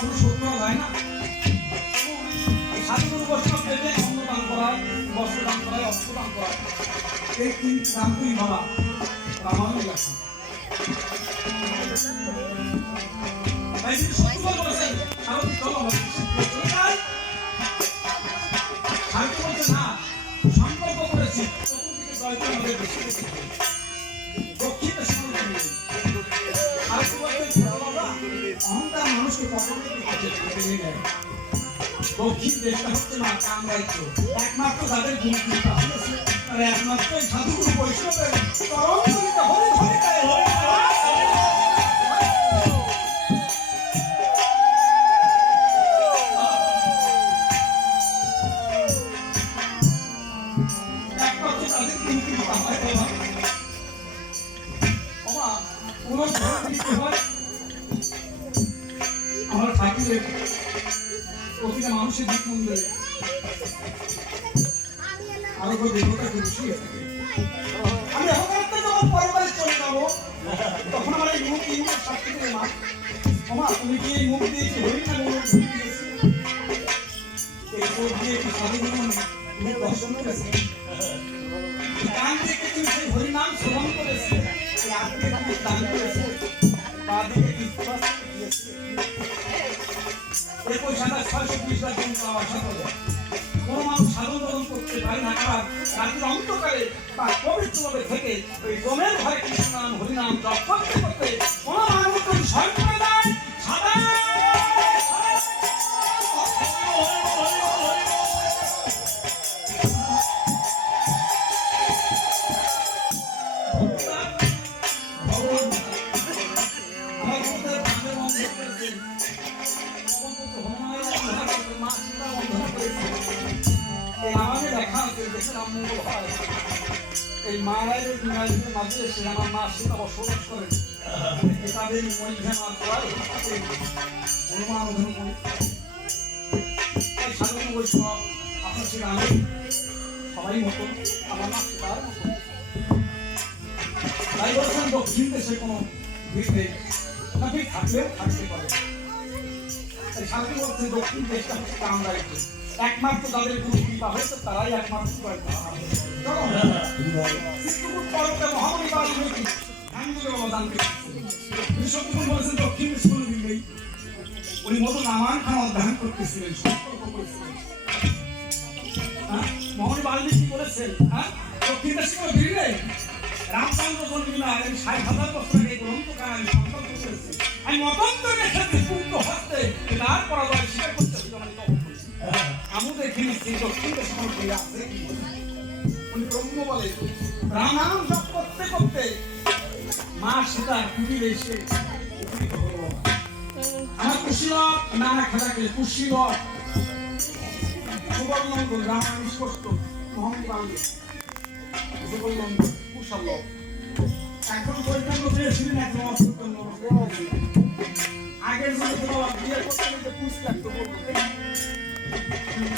কোনো শোধ করা যায় না। সাধুগুরু বৈষ্ণব পেলে অন্ন দান করায়, বস্ত্র দান করায়, অস্ত্র দান করায়, এই তিন দানগুলি বলা রামায়ণে লেখা। তাই তিনি সত্য বলেছেন, সারথি চলো সারথি বলছে না, সংকল্প করেছি চতুর্দিকে জয় করে আমাদের বেশি বেশি দক্ষিণ দেশে সারথি বলছে অহংকার মানুষকে কখনোই ভেঙে দেয়। দক্ষিণ দেশটা হচ্ছে না কামরাজ্য, একমাত্র যাদের গুণকৃপা হয়েছে তারা একমাত্র সাধুগুরু বৈষ্ণবের চরম ধরিতে হরি হরি গায়ে হরি একমাত্র তাদের গুণকৃপা হয়। কোন হয় আমার ঠাকুরের প্রতিটা মানুষের দিক মন্দিরে আরো দেবতাকে বসিয়ে থাকে। আমি হঠাৎ যখন পরিবারে চলে যাবো তখন আমার এই মুখ ইন্দ্রের সাক্ষী দেবে মা, মামা তুমি কি এই মুখ দিয়ে কি হরি না মুখ দিয়েছি, এই চোখ দিয়ে কি সাধুগুরু মুখ দর্শন করেছে, কান দিয়ে কি তুমি সেই হরিনাম শ্রবণ করেছে, এই হাত দিয়ে তুমি দান করেছে, পা দিয়ে কি দিয়েছে, এই পয়সাটা 620 বার দিন পাওয়া আশা করে কোনো মানুষ সাধন গ্রহণ করতে পারে না। আবার রাত্রির অন্ধকারে বা পবিত্রভাবে থেকে ওই রোমের ঘরে কৃষ্ণ নাম হরিনাম জপ করতে করতে কোনো মানুষ যদি স্বয়ং করে দেয় সাদা এই মায়ের মাঝে এসে আমার মা সীতা বসবাস করেন, তাদের মধ্যে মা হনুমান সাধু বৈষ্ণব আপনার ছিল আমি সবাই মতো আমার মা সীতার মতো। তাই বলছেন দক্ষিণ দেশে কোনো ভিড় নেই, ভিড় থাকলেও থাকতে পারে। তাই সাধু বলছেন দক্ষিণ দেশটা হচ্ছে কামরাজ্য, একমাত্র যাদের কোনো কৃপা হয়েছে তারাই একমাত্র উনি মতো নামান খান অধ্যয়ন করতেছিলেন, সংকল্প করেছিলেন। মহামণি বাল্মীকি বলেছেন দক্ষিণ দেশে কোনো ভিড় নেই, রামচন্দ্র জন্মিনার আমি 60,000 বছর আগে গ্রন্থকার আমি সংকল্প করেছি, আমি মতান্তরের ক্ষেত্রে পূর্ণ হতে তার পরাজয় স্বীকার করতে আমি দেখিনি সেই দক্ষিণ দেশে কোনো ভিড় আছে। উনি ব্রহ্ম বলে রাম জপ করতে করতে মা সীতা কুটিরে এসে আমার কুশীলক নানা খেলাকে কুশীলক সুবর্ণন্দ রাম স্পষ্ট মহামণি বাল্মীকি সুবর্ণন্দ কুশালক এখন বৈজ্ঞানিক পেয়েছিলেন একজন অসুতন্য আগের জন্য বিয়ে করতে গেলে পুষ লাগতো বলতে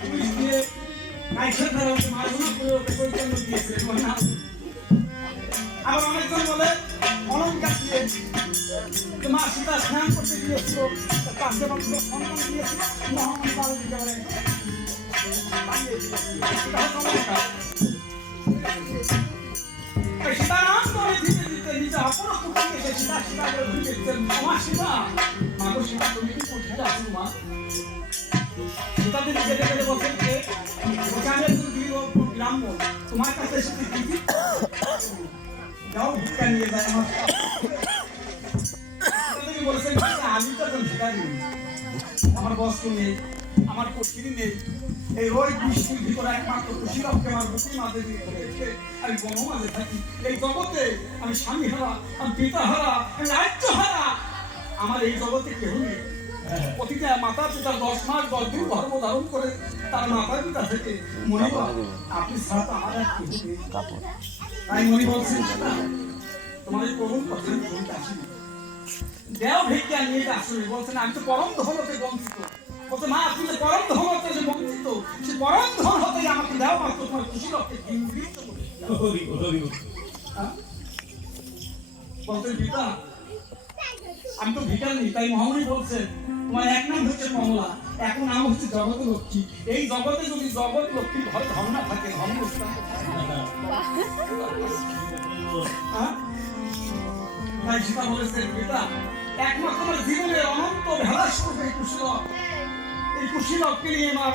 পুলিশ দিয়ে কাইসের দ্বারা মার্জনা করে ওকে বৈজ্ঞানিক দিয়েছে। আবার অনেকজন বলে অলঙ্কার দিয়ে মা সীতা স্নান করতে গিয়েছিল পাশে মাত্র সন্তান দিয়েছিল মহামণি বাল্মীকি বলে সীতারাম করে দিতে দিতে নিজে আপন কুটিরে এসে সীতা সীতা করে ঘুরে দিচ্ছেন মা সীতা মাগো সীতা তুমি কি কোথায় আছো মা? সীতা দিদি কেটে কেটে বলছেন যে ওখানে তুমি ব্রাহ্মণ তোমার কাছে এসে দিদি যাও ভিক্ষা নিয়ে যায় আমার বলছেন আমি তো ভিক্ষারি আমার বস্ত্র নেই আমার কঠিন নেই, এই রোদ বৃষ্টির ভিতরে একমাত্র কুশীলককে আমার বুকের মাঝে দিয়ে রেখে আমি বন মাঝে থাকি। এই জগতে আমি স্বামী হারা, আমি পিতা হারা, আমি রাজ্য হারা, আমার এই জগতে কেউ নেই। প্রতিটা মাতা পিতা 10 মাস 10 দিন ধর্ম ধারণ করে তার মাতা পিতা থেকে মনে আপনি ছাড়া তো আমার কেউ নেই। তাই মনে বলছেন তোমার এই করুণ কথা শুনতে আসিনি, দেও ভিক্ষা নিয়ে আসলে বলছেন আমি তো পরম ধন হতে বঞ্চিত, বলছে মা আপনি যে পরম ধন হতে যে বঞ্চিত সে পরম ধন হতেই আমাকে দেও মাত্র তোমার খুশি রক্তে বলছেন পিতা আমি তো ভিক্ষা নিই। তাই মহামণি বলছেন তোমার এক নাম হচ্ছে কমলা, এক নাম হচ্ছে জগৎ লক্ষ্মী। এই জগতে যদি জগৎ লক্ষ্মীর ঘরে ধন না থাকে, ধর্ম তাই সীতা বলেছেন, পিতা একমাত্র আমার জীবনের অনন্ত ভেলাস করবে এই কুশীলক। এই কুশীলককে নিয়ে আমার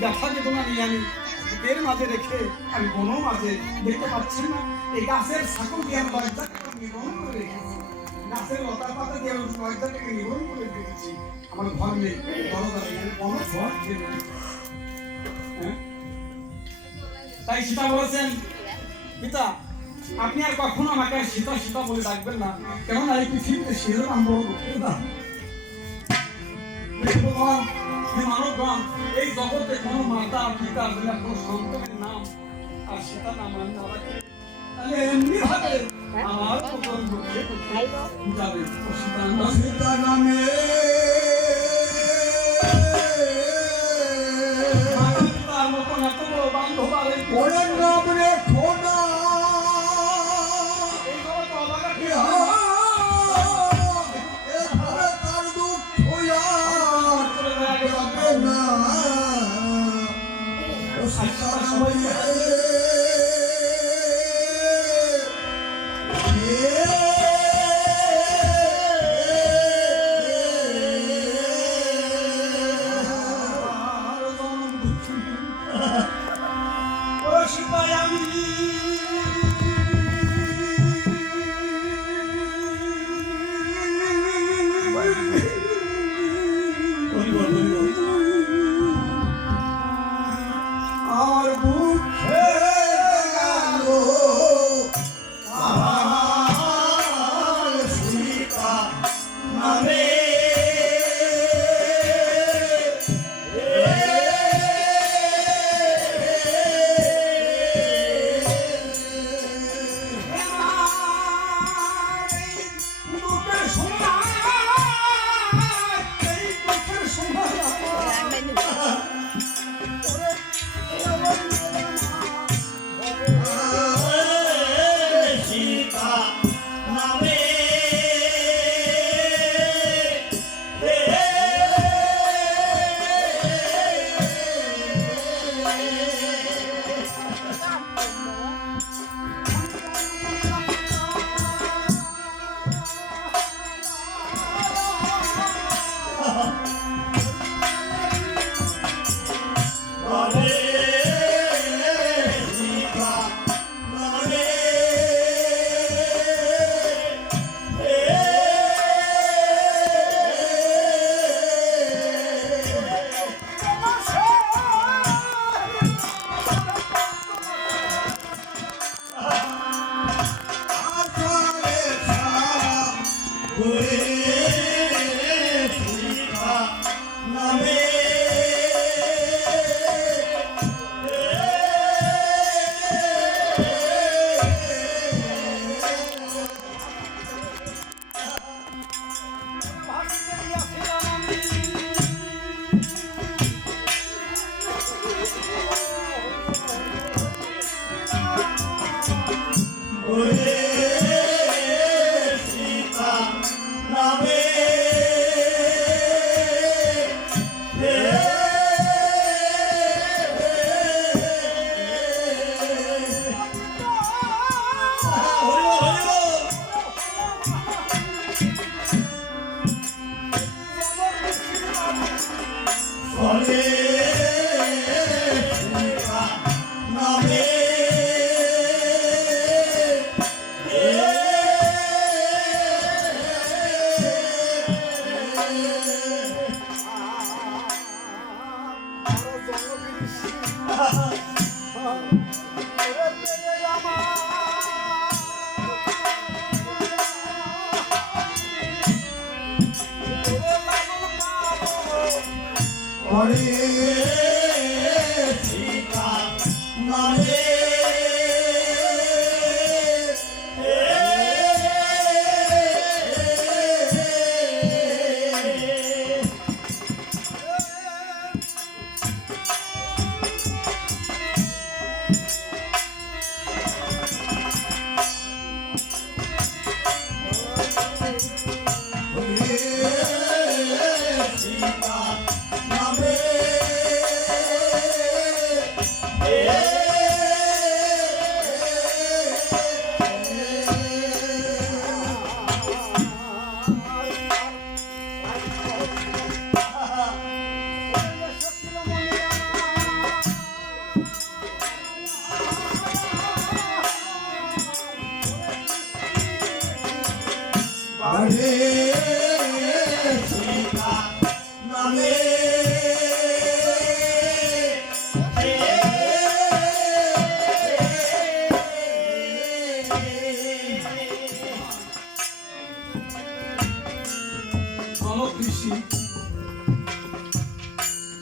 ব্যথা বেদনা নিয়ে আমি বুকের মাঝে রেখে আমি বনও মাঝে দেখতে পাচ্ছেন না, এই গাছের ছাকল দিয়ে আমি লজ্জাকে নিবরণ করে রেখেছি, গাছের লতা পাতা দিয়ে আমি লজ্জাটাকে নিবরণ করে রেখেছি। আমার ঘর নেই, দরজা নেই, আমি বন ঘর দিয়ে রেখেছি। তাই সীতা বলেছেন, পিতা আপনি আর কখনো আমাকে সীতা সীতা বলে ডাকবেন না, কেননা এই পৃথিবীতে সেরা নাম বড় না। মানবগণ, এই জগতে কোনো মাতা পিতা কোনো সন্তানের নাম আর সীতা নাম আমি না রাখি, তাহলে এমনি ভাবে আমার যাবে সীতা নামে মাতা পিতার মতন এত বড় বান্ধব আর খোদা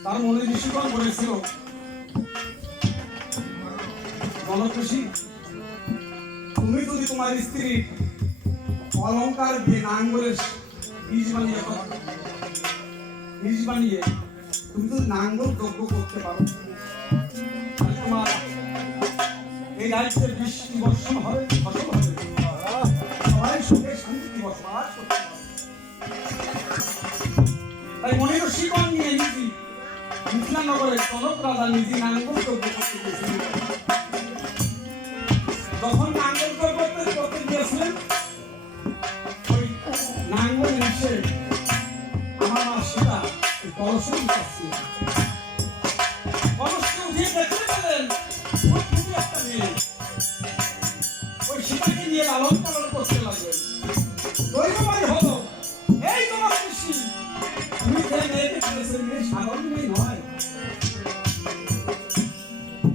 তার মনে ঋষিগণ বলেছিল, গণখুশি, তুমি যদি তোমার স্ত্রীর অলঙ্কার দিয়ে নাঙ্গলের বীজ বানিয়ে তুমি যদি নাঙ্গল দ্রব্য করতে পারো, তাহলে তোমার এই রাজ্যের বৃষ্টি বর্ষণ হবে, ফসল হবে, সবাই সুখে শান্তিতে বসবাস করতে পারবে। তাই মনে ঋষিগণ নিয়ে নিজে মিথিলা নগরের কনক রাজা নিজে নাঙ্গল দ্রব্য করতে গিয়েছিলেন। যখন নাঙ্গল করতে গিয়েছিলেন, ওই নাঙ্গল নিচে আমার মা সীতা কলসে উঠাচ্ছিল। কলসকে উঠিয়ে দেখতে পেলেন ওই খুবই একটা মেয়ে, ওই সীতাকে নিয়ে লালন পালন করতে লাগলেন। দৈববাণী হলো, এই তোমার ঋষি, তুমি যে মেয়েকে পেয়েছেন মেয়ে সাধারণ মেয়ে নয়,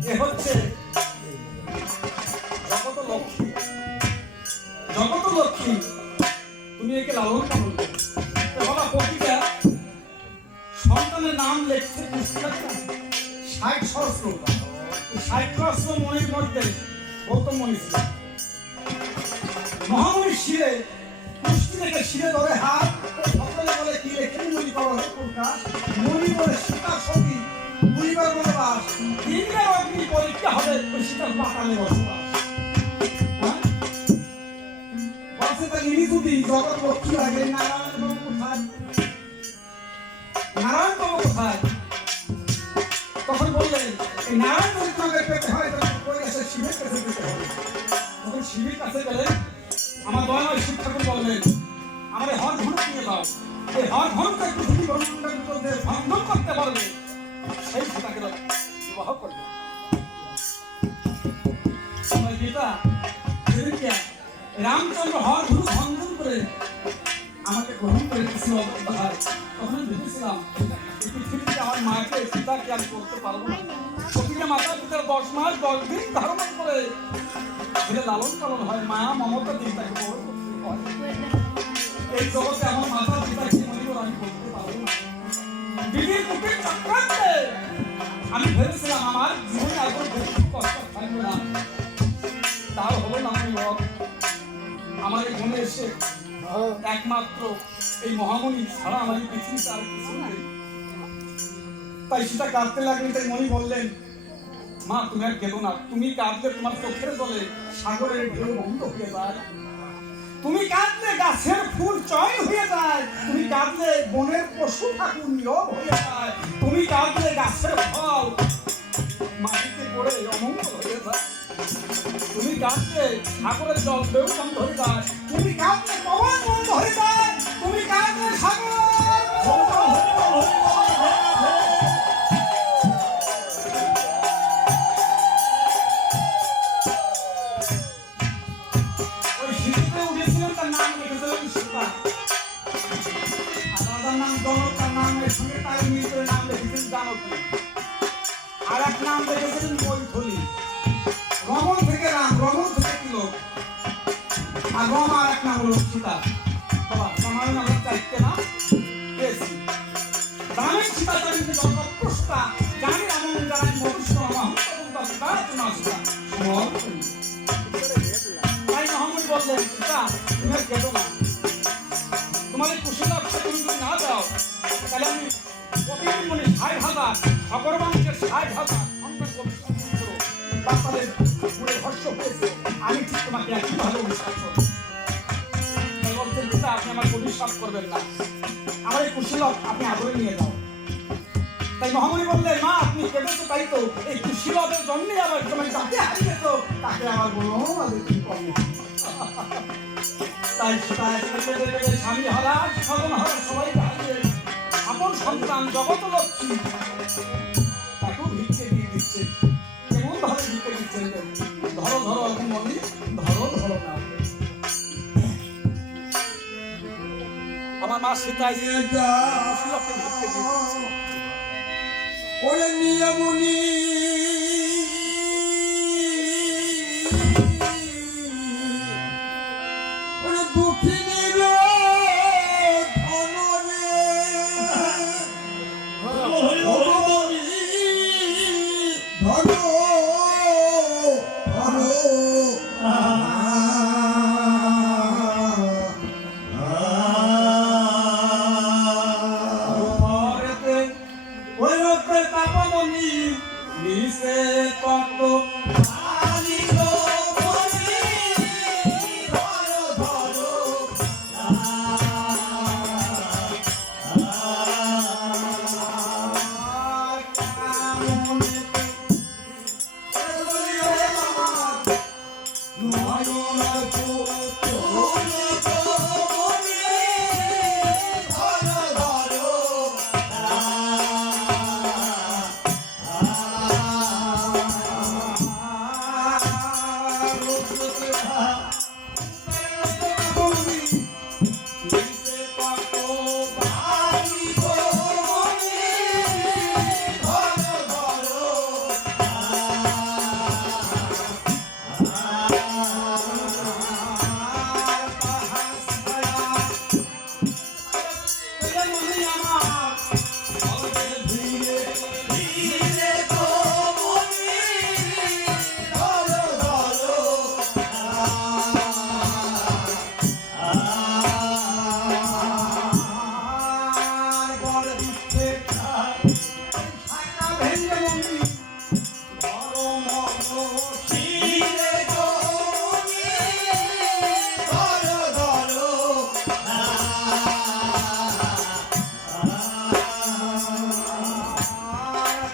এ হচ্ছে জগত লক্ষ্মী। জগত লক্ষ্মী, তুমি একে লালন পালন করো। বাবা প্রতিটা সন্তানের নাম লিখছে পুস্তকে 60 সহস্র। 60 সহস্র মনির মধ্যে গৌতম মনি ছিল। মহামনির শিরে পুষ্টি রেখে শিরে ধরে হাত, সকলে বলে কি রেখে মনি করো প্রকাশ, মনি বলে সীতা সতী দুইবার বনবাস, তিনবার অগ্নি পরীক্ষা হবে ওই সীতার পাতালে বসবাস। যদি জগৎ লক্ষ্মী লাগে, নারায়ণ বাবু কোথায়, নারায়ণ বাবু কোথায়? তখন বললেন এই নারায়ণ যদি তোমাকে পেতে হয় তখন কই গেছে শিবের কাছে যেতে হবে। তখন শিবের কাছে গেলেন, আমার দয়াময় শিব ঠাকুর বললেন, আমার এই হর ধনুক নিয়ে দাও, এই হর ধনুককে পৃথিবী ব্রহ্মাণ্ডের মধ্যে ভঞ্জন করতে পারবে, সেই সীতাকে বিবাহ করবে। আমার গীতা সেদিনকে রামচন্দ্র হর ধনুক ভঞ্জন করে আমাকে গ্রহণ করে দিয়েছিল অবতার। তখন ভেবেছিলাম এই পৃথিবীতে আমার মাকে সীতাকে আমি করতে পারবো না। প্রতিটা মাতার ভিতরে 10 মাস 10 দিন ধারণ করে ছেলে লালন পালন হয়, মায়া মমতা দিয়ে তাকে বড় করতে হয়। এই জগতে আমার মাতার পিতাকে আমি করতে পারবো না। দিদির মুখের চক্রান্তে আমি ভেবেছিলাম আমার জীবনে আর কোনো কষ্ট থাকবে না, তাও হলো না। আমার এই মনে এসে একমাত্র এই মহামণি ছাড়া আমার এই পৃথিবীতে আর কিছু নাই। তাই সেটা কাঁদতে লাগলে তাই মনি বললেন, মা তুমি আর কেঁদো না, তুমি কাঁদলে তোমার চোখের জলে সাগরের ঢেউ বন্ধ হয়ে যায়, তুমি কাঁদলে গাছের ফুল চয়ন হয়ে যায়, তুমি কাঁদলে বনের পশু ঠাকুর নীরব হয়ে যায়, তুমি কাঁদলে গাছের ফল মাটিতে পড়ে অমঙ্গল হয়ে যায়, তুমি কাঁদলে সাগরের জল ঢেউ বন্ধ হয়ে যায়, তুমি কাঁদলে পবন বন্ধ হয়ে যায়, তুমি কাঁদলে সাগর ওই শীতে উঠেছিলেন। তার নাম লিখেছিলেন সীতা, আর রাজার নাম জনক, তার নামের সঙ্গে তার মিল করে নাম লিখেছিলেন জানকী, আর এক নাম লিখেছিলেন মৈথিলী। রমন থেকে রাম, রমন থেকে কি লোক, আর রম আর এক নাম হলো সীতা। বাবা সময় আমরা চাইতে না পেয়েছি জানেন সীতা জানেন যে জগৎপ্রষ্টা জানি এমন যারা মনুষ্য তাই মহামণি বললেন, সীতা তুমি আর কেঁদো না, তোমার এই কুশীলতা তুমি যদি না দাও তাহলে আমি প্রতিদিন 60,000 অপরবংশের 60,000 সন্তান হর্ষ হয়েছে, আমি ঠিক তোমাকে একইভাবে অভিশাপ করবো। বলছেন পিতা আপনি আমাকে অভিশাপ করবেন না, আমার এই কুশীলতা আপনি আদরে নিয়ে যাও। তাই মহামণি বললেন, মা আপনি কেঁদেছো তাই তো, এই কুশীলতার জন্যই আবার তোমার যাকে হারিয়েছ তাকে আমার বলো কি কর্ম। তাই স্বামী হারা স্মরণ হারা সবাইকে হারিয়ে আপন সন্তান জগত লক্ষ্মী তাকেও ভিক্ষে দিয়ে দিচ্ছে। কেমন ভাবে ভিক্ষে দিচ্ছেন, ধরো ধরো এখন মন্দির ধরো ধরো না। আমার মা সীতা কুশীলতাকে ভিক্ষে দিচ্ছে। ওরে নিয়মনি ওরে দুঃখিনী রে ধনরে আমার দুঃখে শাখা ভেঙে মন্দির ধর্ম শিরে গনি ধরো ধরো আর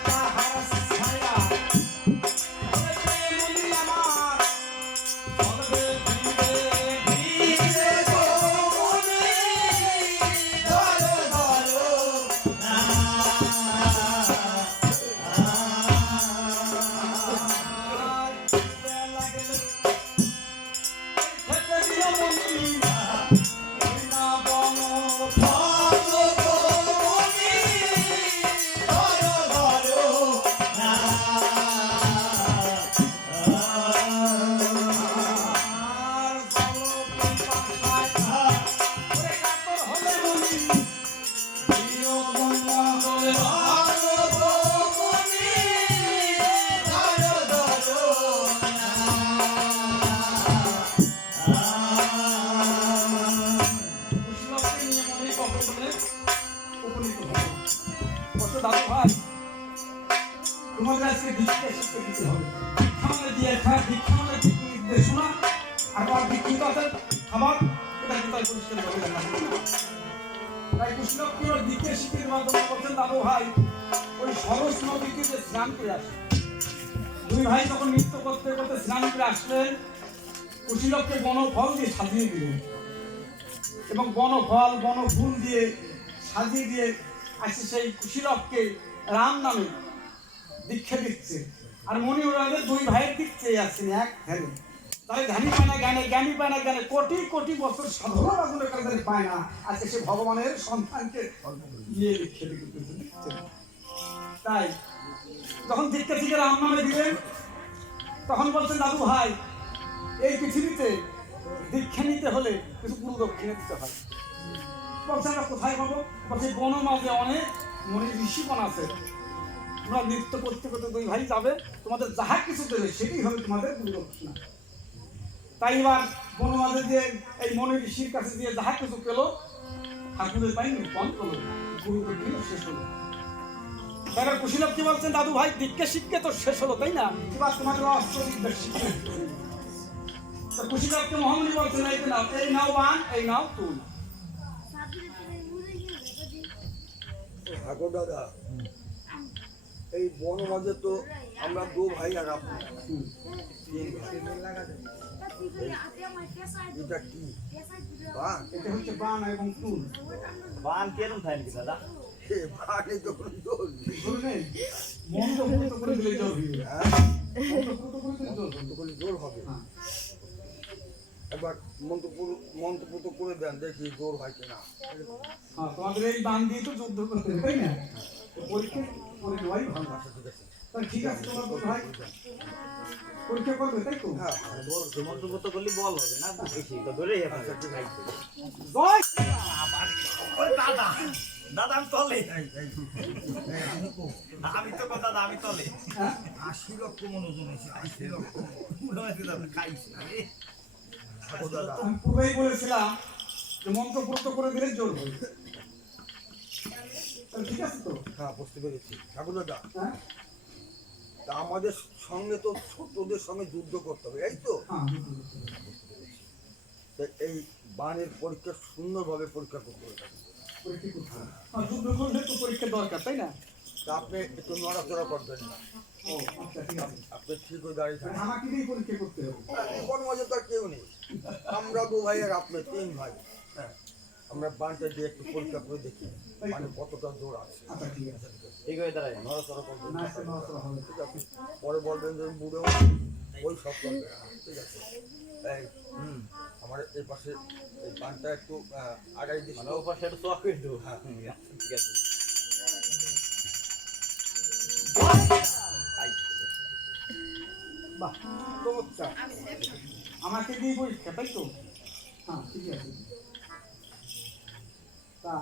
তাহার ছায়া মনি আমার চলবে ফিরে শিরে গনি ধরো ধরো আর বেলা গেলে খেতে দিল মন্দির না বন ধরো গনি ধরো ধরো আর চলো পাশায় ওরে কাতর হলে মন্দির প্রিয় বন্ধন বলে কুশলকে নিয়ে মনে কখন বলে উপনীত হবে বলছো দাদু ভাই তোমাদের আজকে দীক্ষা শিখতে দিতে হবে খাওয়ালে দিয়ে দীক্ষা মানে নির্দেশনা আর পর দীক্ষিত আছে খাবার এটা কোথায় পরিষ্কার করে তাই কুশলকে ওর দীক্ষা শিক্ষিত মাধ্যমে বলছেন দাদু ভাই ওই সরস নদীতে যে স্নান করে আসে দুই ভাই যখন নৃত্য করতে করতে স্নান করে আসলেন কুশলককে বনফল দিয়ে সাজিয়ে দিলেন এবং বনফল বনফুল দিয়ে সাজিয়ে দিয়ে আসছে সেই কুশীলককে রাম নামে দীক্ষা দিচ্ছে আর মনি ওরাদের দুই ভাইয়ের দিক চেয়ে আসছেন এক ধ্যানে তাই ধ্যানী পায় না জ্ঞানে জ্ঞানী পায় না জ্ঞানে কোটি কোটি বছর সাধনা বাগুনের কাছে পায় না আজকে সে ভগবানের সন্তানকে নিয়ে দীক্ষা দিতেছে দেখছেন? তাই যখন দীক্ষা থেকে রাম নামে দিলেন তখন বলছেন দাদু ভাই এই পৃথিবীতে দীক্ষা নিতে হলে কিছু গুরু দক্ষিণে দিতে হয় বলছে আমরা কোথায় পাবো বলছে বন মাঝে অনেক মনে ঋষিগণ আছে তোমরা নৃত্য করতে করতে দুই ভাই যাবে তোমাদের যাহা কিছু দেবে সেটাই হবে তোমাদের গুরু দক্ষিণা তাই এবার বন মাঝে দিয়ে এই মনে ঋষির কাছে দিয়ে যাহা কিছু পেলো ঠাকুরের পাই নির্পণ করলো গুরু দক্ষিণা শেষ হলো তারা কুশীলক কি বলছেন দাদু ভাই দীক্ষা শিক্ষা তো শেষ হলো তাই না এবার তোমাদের অস্ত্র বিদ্যা শিক্ষা তো কুশীলককে মহামণি বলছেন এই নাও বান এই নাও তুল ঠাকুর দাদা এই বনমাঝে তো আমরা দু ভাই আর আপনি তিন ভাই এটা কি বান এটা হচ্ছে বান এবং তুল বান কেরম খাইন কি দাদা এ বানে তো কোনো দোষ নেই। বুঝলেন মন্ত্র করে দিলে জল হয়ে যাবে হ্যাঁ মন্ত্র করে দিলে জল হবে তো কোনো জোর হবে হ্যাঁ এবার মন্ত্রপুত করে দেন দেখি জোর হয় কিনা হ্যাঁ তোমাদের এই বান দিয়ে তো যুদ্ধ করতে হবে তাই না তো পরীক্ষা করে দেওয়াই ভালো আচ্ছা ঠিক আছে তাহলে ঠিক আছে তোমার দুই ভাই পরীক্ষা করবে তাই তো হ্যাঁ মতো করলে বল হবে না বেশি তো ধরে আচ্ছা ঠিক আছে জয় দাদা দাদা আমি তলে আমি কো আমি তো দাদা আমি তলে হ্যাঁ 80 লক্ষ মনোজন আছে 80 লক্ষ মনে হয় দাদা খাইছি ঠাকুর দাদা আমি পূর্বেই বলেছিলাম যে মন্ত্র পুরত করে দিলে জোর হবে তাহলে ঠিক আছে তো হ্যাঁ বুঝতে পেরেছি ঠাকুর দাদা হ্যাঁ তা আমাদের সঙ্গে তো ছোটদের সঙ্গে যুদ্ধ করতে হবে এই তো হ্যাঁ তা এই বানের পরীক্ষা সুন্দরভাবে পরীক্ষা করতে হবে পরীক্ষা করতে হবে। হ্যাঁ যুদ্ধ করলে তো পরীক্ষা দরকার তাই না তা আপনি একটু নড়াচড়া করবেন না ও আচ্ছা ঠিক আছে আপনি ঠিক হয়ে দাঁড়িয়ে তাহলে থাকেন আমাকে দিয়েই পরীক্ষা করতে হবে কোন মজা তো আর কেউ নেই আমরা দু ভাই আর আপনি তিন ভাই হ্যাঁ আমরা বানটা দিয়ে একটু পরীক্ষা করে দেখি মানে কতটা জোর আছে আচ্ছা ঠিক আছে ঠিক হয়ে দাঁড়ায় নড়াচড়া করবো না সে নড়াচড়া হবে ঠিক আছে পরে বলবেন যে বুড়ো ওই সব করবে না। ঠিক আছে এই আমার এই পাশে এই বানটা একটু আগাই দিস মানে ও পাশে একটু চক করে দেবো হ্যাঁ। ঠিক আছে বাহ চমৎকার আমাকে দিয়ে পরীক্ষা তাই তো হ্যাঁ ঠিক আছে তা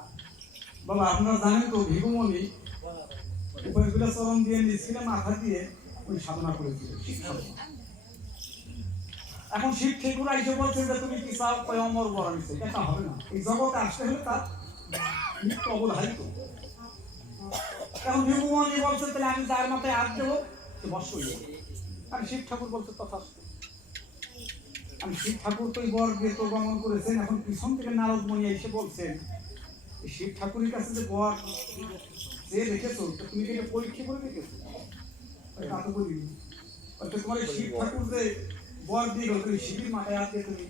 বাবা আপনারা জানেন তো ভিগুমণি উপায়গুলো চরণ দিয়ে নিচ্ছিলেন মাথা দিয়ে ওই সাধনা করেছিল শিব সাধনা। এখন শিব ঠাকুরা এসে বলছেন যে তুমি কি চাও কয় অমর বরণ এটা হবে না এই জগতে আসতে হলে তার মৃত্যু অবধারিত। এখন ভিভুমণি বলছে তাহলে আমি যার মাথায় হাত দেবো সে ভস্ম হয়ে যাবে। আমি শিব ঠাকুর বলছে তথাস্তু। আমি শিব ঠাকুর তো এই বর দিয়ে তো গমন করেছেন, এখন পিছন থেকে নারদ মুনি এসে বলছেন এই শিব ঠাকুরের কাছে যে বর যে রেখেছো তো তুমি কি এটা পরীক্ষা করে রেখেছো? তা তো বলিনি। অর্থাৎ তোমার এই শিব ঠাকুর যে বর দিয়ে গেল তুমি শিবের মাথায় হাত দিয়ে তুমি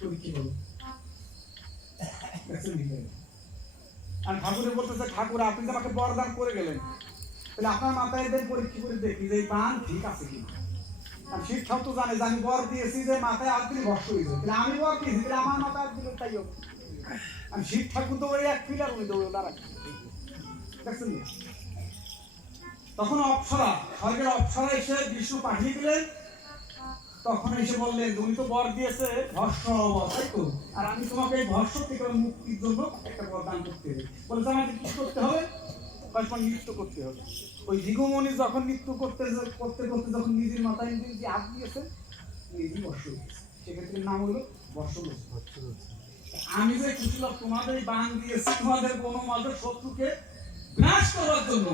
পরীক্ষা করো। আর ঠাকুরে বলতেছে ঠাকুর আপনি যে আমাকে বরদান করে গেলেন তাহলে আপনার মাথায় দেন পরীক্ষা করে দেখি যে এই বান ঠিক আছে কিনা। আর শিব ঠাকুর তো জানে যে আমি বর দিয়েছি যে মাথায় হাত দিলে ভস্ম হয়ে যাবে, তাহলে আমি বর দিয়েছি তাহলে আমার মাথায় হাত দিলে তাই হোক। আর শিব ঠাকুর তো ওই এক পিলার উনি দৌড়ে দাঁড়ায় দেখছেন। তখন অপ্সরা স্বর্গের অপ্সরা এসে বিষ্ণু পাঠিয়ে দিলেন। তখন এসে বললেন উনি তো বর দিয়েছে ভস্ম তাই তো, আর আমি তোমাকে এই ভস্ম থেকে মুক্তির জন্য একটা বরদান করতে হবে। বলছে আমাকে কি করতে হবে? নৃত্য করতে হবে। ওই ভিগুমণি যখন নৃত্য করতে করতে করতে যখন নিজের মাথায় নিজে হাত দিয়েছে নিজেই ভস্ম হয়ে গেছে। সেক্ষেত্রে নাম হলো ভস্ম। আমি যে কুশলক তোমাদের বান দিয়েছি তোমাদের বনমাদের শত্রুকে বিনাশ করার জন্য,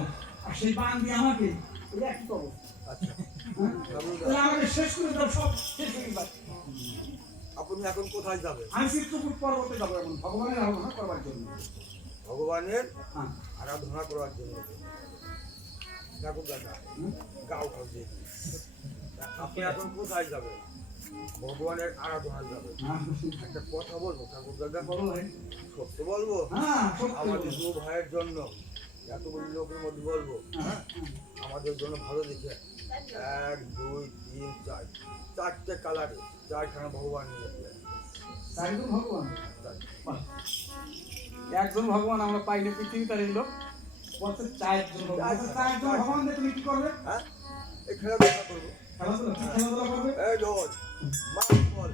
আর সেই বান দিয়ে আমাকে ওই একই অবস্থা আমাকে শেষ করে দাও, সব শেষ হয়ে যাবে। আপনি এখন কোথায় যাবেন? আমি চিত্রকূট পর্বতে যাবো এখন ভগবানের আরাধনা করবার জন্য। ভগবানের হ্যাঁ আরাধনা করার জন্য। ঠাকুর দাদা গাও খাওয়া আপনি এখন কোথায় যাবেন? ভগবানের আরাধনা যাবেন। একটা কথা বলবো ঠাকুর দাদা, সত্য বলবো আমাদের দু ভাইয়ের জন্য, এতগুলি লোকের মধ্যে বলবো আমাদের জন্য ভালো দেখে 1 2 3 4 চারটে কালারে চারখানা ভগবান নিয়ে চারজন ভগবান। একজন ভগবান আমরা পাইলে পৃথিবী তার এই লোক বলছে চারজন ভগবান দিয়ে তুমি কি করবে? হ্যাঁ এই খেলাধুলা করবো। খেলাধুলা কি খেলাধুলা করবে? এই লোক মাছ বল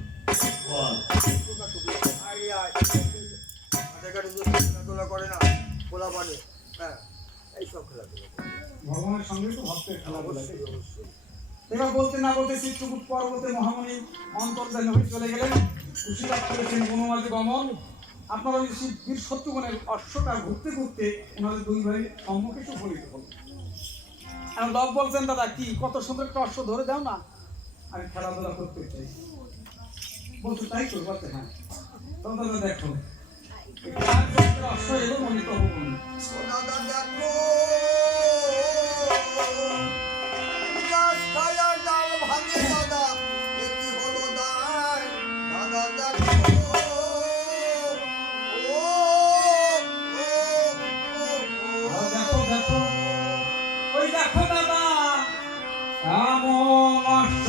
খেলাধুলা করে না খোলা পানি, হ্যাঁ এইসব খেলাধুলা ভগবানের সঙ্গে তো ভক্তের খেলাধুলা। অবশ্যই। এবার বলতে না বলতে চিত্রকূট পর্বতে মহামণি অন্তর্ধান হয়ে চলে গেলেন। কুশীলব করেছেন বনমাঝে গমন। আপনারা ওই বীর শত্রুগণের অশ্বটা ঘুরতে ঘুরতে ওনাদের দুই ভাই সম্মুখে সুফলিত হল। এখন লব বলছেন দাদা কি কত সুন্দর একটা অশ্ব ধরে দাও না, আমি খেলাধুলা করতে চাই। বলতে তাই তো বলতে হ্যাঁ তখন দাদা দেখো অশ্ব এলো মনে তো মনে দাদা দেখো ভাগে দাদা এটি হলো দায় দাদা দেখো দেখো দেখো ওই দেখো দাদা এমন অশ্ব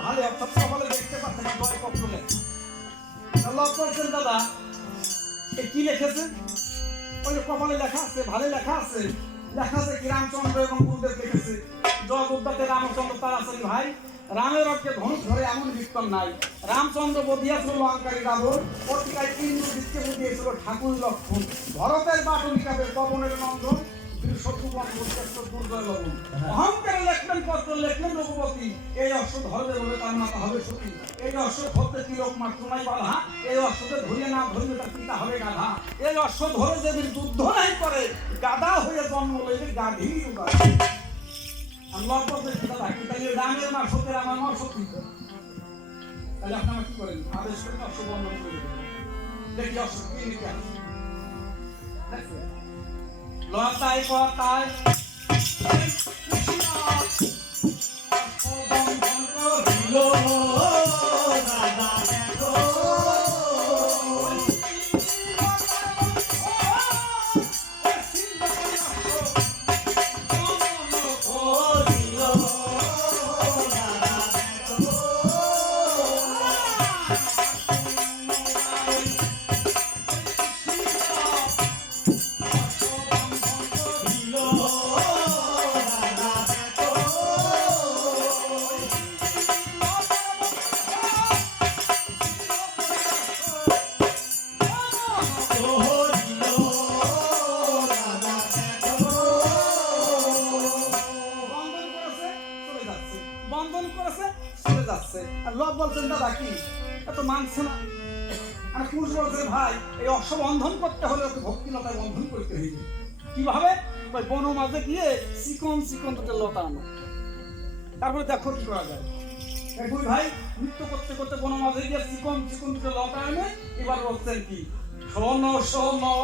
ভালো অর্থাৎ সকালে দেখতে পাচ্ছেন ভয় কষ্ট লেখা আল্লাহ বলছেন দাদা এ কি লিখেছে? ওই কপালে লেখা আছে ভালো লেখা আছে লেখা আছে কি রামচন্দ্র এবং গুরুদেব লিখেছে জগদ্দাতে রামচন্দ্র তারাচারী ভাই রামের অর্থে ধনুক ধরে এমন বিক্রম নাই রামচন্দ্র বধিয়াছিল লঙ্কারী রাবণ পত্রিকায় ইন্দ্রজিৎকে বুঝিয়েছিল ঠাকুর লক্ষণ ভরতের বাটনিকাবে পবনের নন্দন শত্রুগণ প্রত্যক্ষ দুর্জয় লবণ অহংকারে লেখলেন পত্র লেখলেন রঘুপতি এই অশ্ব ধরবে বলে তার মাতা হবে সতী এই অশ্ব ধরতে তিলক মাত্র নাই বাধা এই অশ্বকে ধরিয়ে না ধরবে তার পিতা হবে গাধা এই অশ্ব ধরে দেবীর যুদ্ধ নাই করে গাধা হয়ে জন্ম লইলে গাধী আল্লাহ পথে পিতা থাকি তাহলে রামের মা সত্যের আমার মা সত্যি তাহলে আপনারা কি করেন আদেশ করে অশ্ব বন্ধন করে দেবেন দেখি অশ্ব কি লিখে আছে দেখছেন লতায় কথায় বন্ধন করেছে চলে যাচ্ছে আর লোক বলছেন দাদা কি এত মানছে না আর পুরুষ বলছে ভাই এই অশ্ব বন্ধন করতে হলে ওকে ভক্তিলতায় বন্ধন করতে হইবে কিভাবে ওই বন মাঝে গিয়ে চিকন চিকন দুটো লতা আনো তারপরে দেখো কি করা যায় এই দুই ভাই নৃত্য করতে করতে বন মাঝে গিয়ে চিকন চিকন দুটো লতা আনে এবার বলছেন কি শোনো শোনো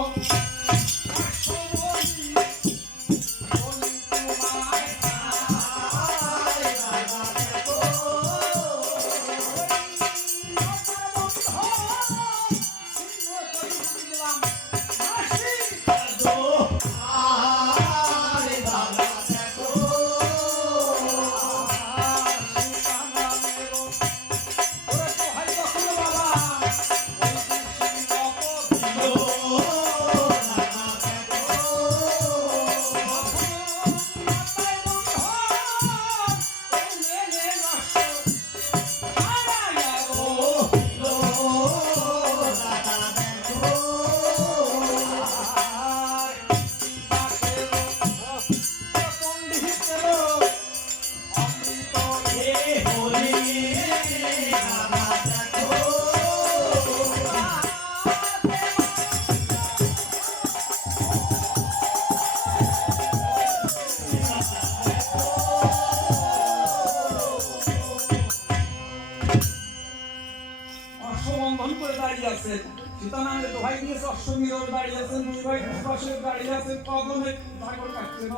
সীতানামের দোহাই দিয়েছে অশ্বমীর দাঁড়িয়ে আছেন দুই ভাই পাশে দাঁড়িয়ে আছেন কদমে পাগল কাটছেন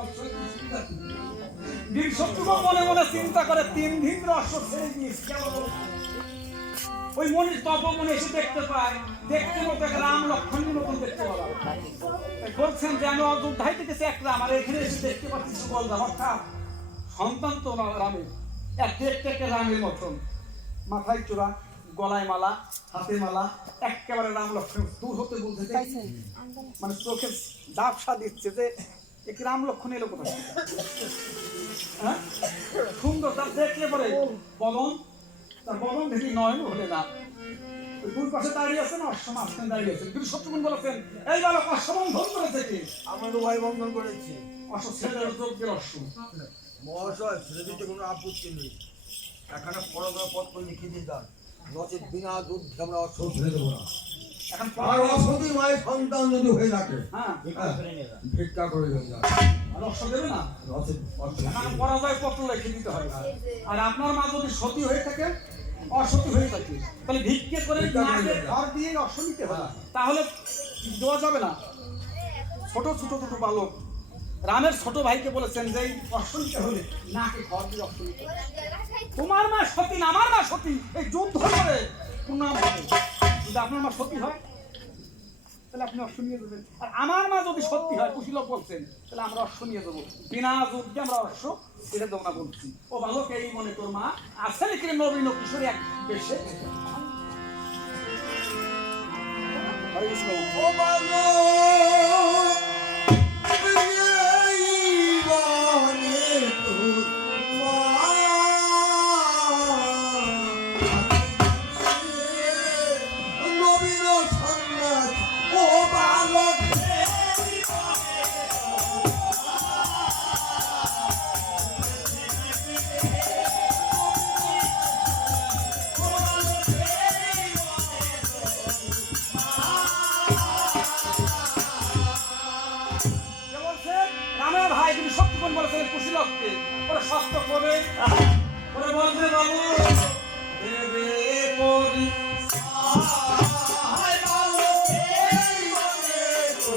বীর শত্রুঘ্ন মনে মনে চিন্তা করে 3 দিন অশ্ব ছেড়ে দিয়েছে ওই মনির তপমনে এসে দেখতে পায় দেখতে মতো রাম লক্ষ্মণের মতন দেখতে পাওয়া বলছেন যে আমি অযোধ্যায় দেখেছি এক রাম আর এখানে এসে দেখতে পাচ্ছি সুবলদা অর্থাৎ সন্তান তো রামের এক দেখতে একটা রামের মতন মাথায় চূড়া গলায় মালা হাতে মালা একেবারে রাম লক্ষ্মণ দূর হতে বলতে মানে চোখে ডাবসা দিচ্ছে যে এক রাম লক্ষ্মণ এলো কোথায় হ্যাঁ সুন্দর তার দেখলে পরে বলন তার বলন দেখি নয়ন হলে না দুই পাশে দাঁড়িয়ে আছেন অশ্ব মাঝখানে দাঁড়িয়ে আছেন কিন্তু শত্রুঘ্ন বলেছেন এই বালক অশ্ব বন্ধন করেছে কি আমার ভাই বন্ধন করেছি অশ্ব ছেড়ে যোগ্যের অশ্ব মহাশয় ছেড়ে দিতে কোনো আপত্তি নেই এখানে পরগা পত্র লিখে দিয়ে দান নচেত বিনা যুদ্ধে আমরা অশ্ব ছেড়ে দেবো না এখন আর অসতী মায়ের সন্তান যদি হয়ে থাকে হ্যাঁ ভিক্ষা করে দেন আর অশ্ব দেবে না নচেত এখন পরাজয় পত্র লিখে দিতে হবে আর আপনার মা যদি সতী হয়ে থাকে অসতী হয়ে থাকে তাহলে ভিক্ষে করে মাকে ঘর দিয়ে অশ্ব নিতে হবে তাহলে দেওয়া যাবে না ছোট ছোট দুটো বালক রামের ছোট ভাইকে বলেছেন যে অশ্ব নিতে হলে নাকে ঘর দিয়ে অশ্ব নিতে হবে তোমার মা সতী না আমার মা সতী এই যুদ্ধ করে প্রণাম হবে যদি আপনার মা সতী হয় তাহলে আপনি অশ্ব নিয়ে দেবেন আর আমার মা যদি সত্যি হয় কুশীলক বলছেন তাহলে আমরা অশ্ব নিয়ে দেবো বিনা যুদ্ধে আমরা অশ্ব ছেড়ে দেবো না বলছি ও বালক এই মনে তোর মা আছে নাকি নবীন কিশোরী এক বেশে ও বাবা স্বাস্থ্য করে ওরে বলতে বাবু দেবে করি সাহায় বালকে বলে তো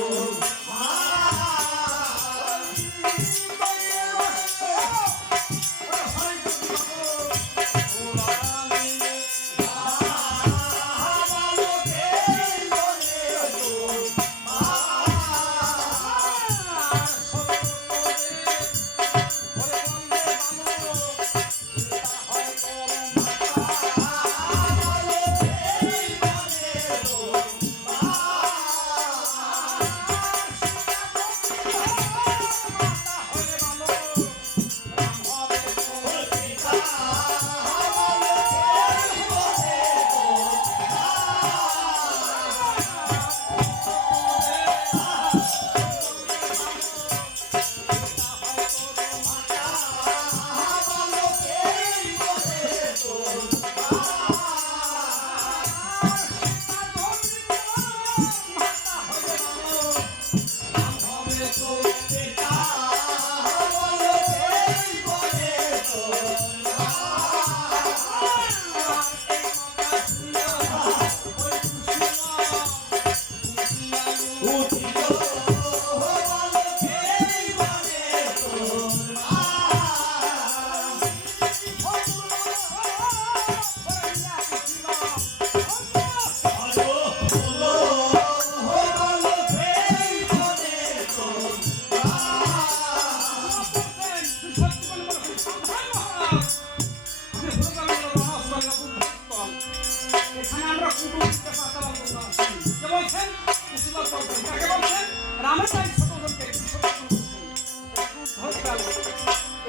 এখানে আমরা কুটুমকে পাতা বলতে আসি কে বলছেন মুসিবত বলছেন কাকে বলছেন রামের তাই ছোটজনকে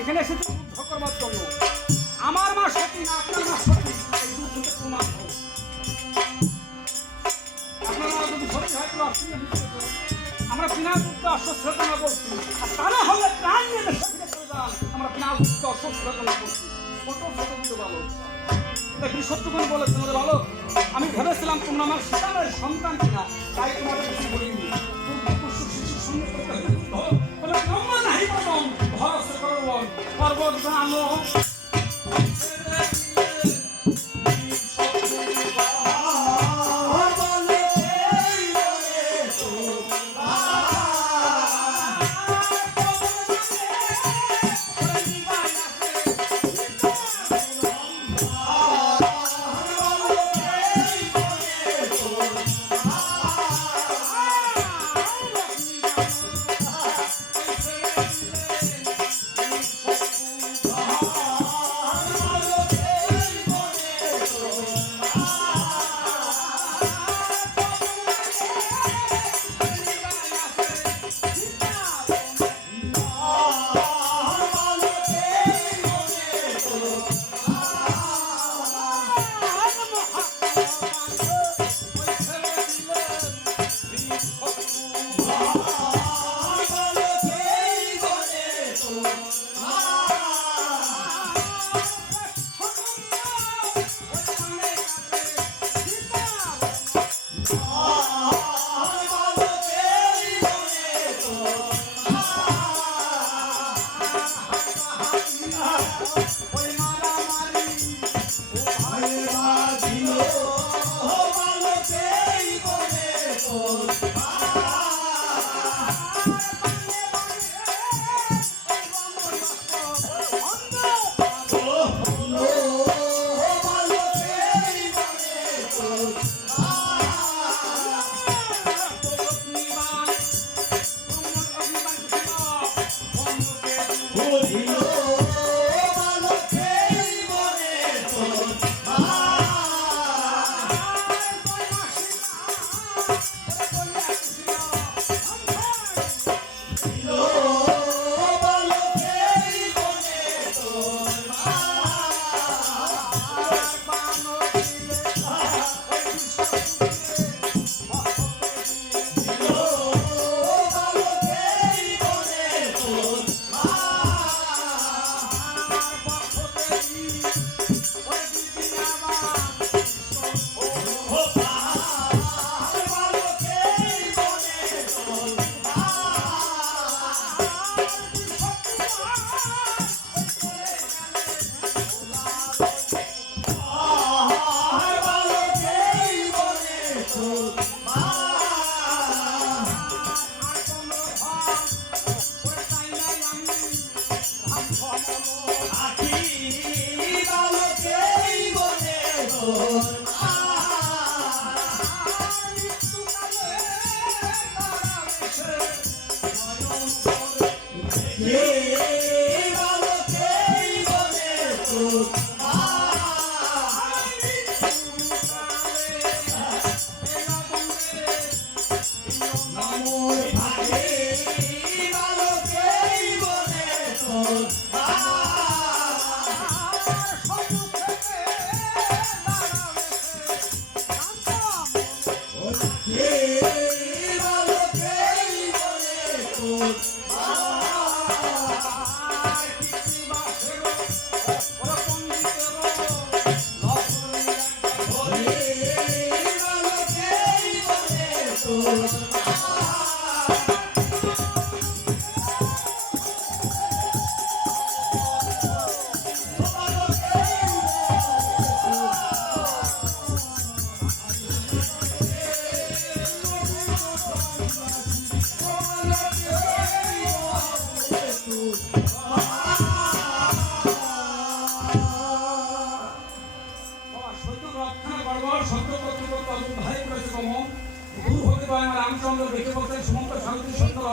এখানে এসে যুদ্ধ করবার জন্য আমার মা সতী না আপনার মা সতী এই যুদ্ধকে প্রমাণ হোক আপনার মা যদি সতী হয় তো আমরা বিনা যুদ্ধ অশ্বশ্রোতনা বলছি আর তা না হলে প্রাণ নিয়ে দেশে ফিরে চলে যান আমরা বিনা যুদ্ধ অশ্বশ্রোতনা বলছি ছোট ছোট বুঝতে ভালো দেখি সত্যগুণ বলেছেন ওদের ভালো আমি ভেবেছিলাম তোমরা আমার সীতামের সন্তান কিনা তাই তোমাদের কিছু বলিনি শিশুর সঙ্গে ভরসা করো পর্বত জানো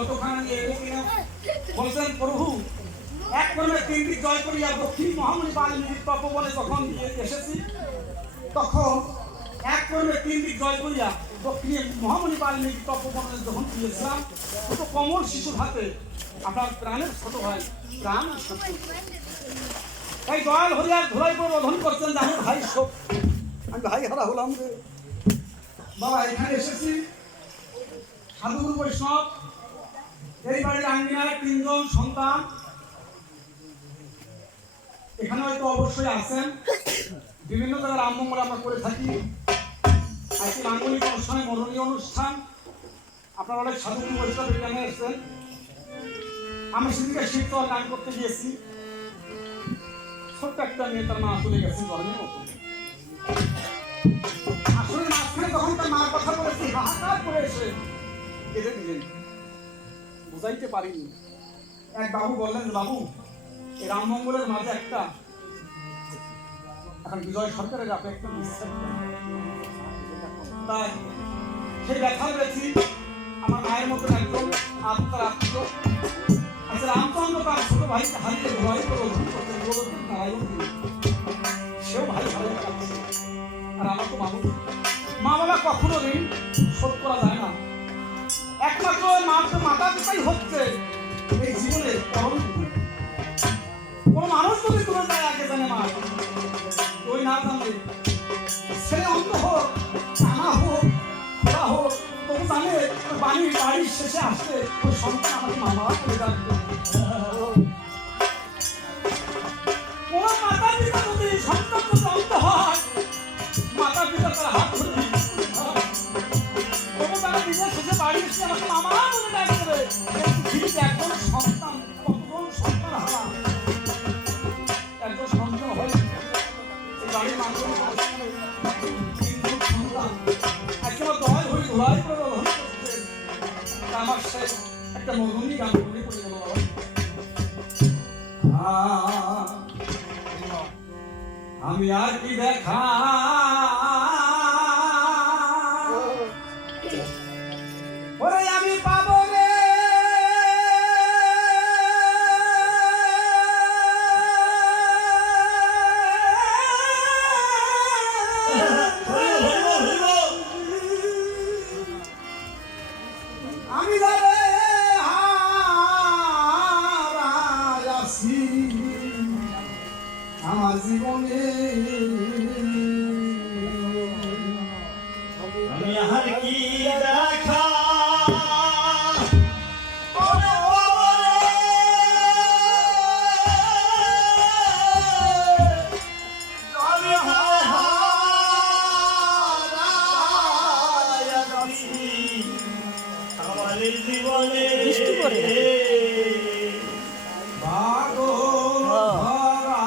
যতখানি নিয়ে এসেছিলেন বলছেন প্রভু এক কর্মে 3 দিক জয় করিয়া দক্ষিণ মহামণি বাল্মীকির তপবনে যখন এসেছি তখন এক কর্মে 3 দিক জয় করিয়া দক্ষিণে মহামণি বাল্মীকির তপবনে যখন গিয়েছিলাম ছোট কমল শিশুর হাতে আপনার প্রাণের ছোট ভাই প্রাণ শত্রু এই দয়াল হরিয়ার ধুলাই করে রোধন করছেন যে আমি ভাই শোক আমি ভাই হারা হলাম রে বাবা এখানে এসেছি সাধুগুরু বৈষ্ণব এই বাড়ির আঙ্গিনায় 3 জন সন্তান এখানে হয়তো অবশ্যই আছেন বিভিন্ন জায়গায় রামমঙ্গল আমরা করে থাকি আজকে মাঙ্গলিক অনুষ্ঠানে মরণীয় অনুষ্ঠান আপনারা অনেক সাধুগুরু বৈষ্ণব এখানে এসেছেন আমি সেদিকে শীতল গান করতে গিয়েছি ছোট্ট একটা মেয়ে তার মা চলে গেছে জন্মের মতো আসলে মাঝখানে তখন তার মার কথা বলেছি হাহাকার করে এসে কেঁদে দিলেন বুঝাইতে পারিনি এক বাবু বললেন বাবু এই রামমঙ্গলের মাঝে একটা এখন বিজয় সরকারের আপনি একটা বিশ্বাস তাই সেই ব্যথা রয়েছি আমার মায়ের মতো একজন আত্মার আত্মীয় আচ্ছা রামচন্দ্র তার ছোট ভাইকে হারিয়ে ভয় করে অধীন করতেন গোলকের নারায়ণ সেও ভাই হারিয়ে যাচ্ছে আর আমার তো বাবু মা বাবা কখনো ঋণ শোধ করা যায় না একমাত্র মাতা পিতাই হচ্ছে এই জীবনে পরম কোনো মানুষ যদি তুলে যায় আগে জানে মা ওই না জানলে ছেলে অন্ধ হোক কানা হোক খোলা হোক তবু জানে বাড়ির শেষে আসলে ওই সন্তান আমাকে মামা করে ডাকবে কোনো মাতা পিতা যদি সন্তান যদি অন্ধ হয় মাতা পিতা তার হাত ধরে তবু তারা নিজের শেষে বাড়ি এসে আমাকে মামা বলে ডাকবে পৃথিবীতে একজন সন্তান কতজন সন্তান হারা একজন সন্তান হয় এই বাড়ির মানুষ সন্তান একেবারে দয় হয়ে ধোলাই করে রোধন করছে আমার সে একটা মধুনী গান মনে পড়ে গেল আমি আর কি দেখা ওরে আমি পাবো রে আমি যাবে হারাইয়াছি আমার জীবনে আমি আর কি দেখা আমার জীবনে ভাগো ধরা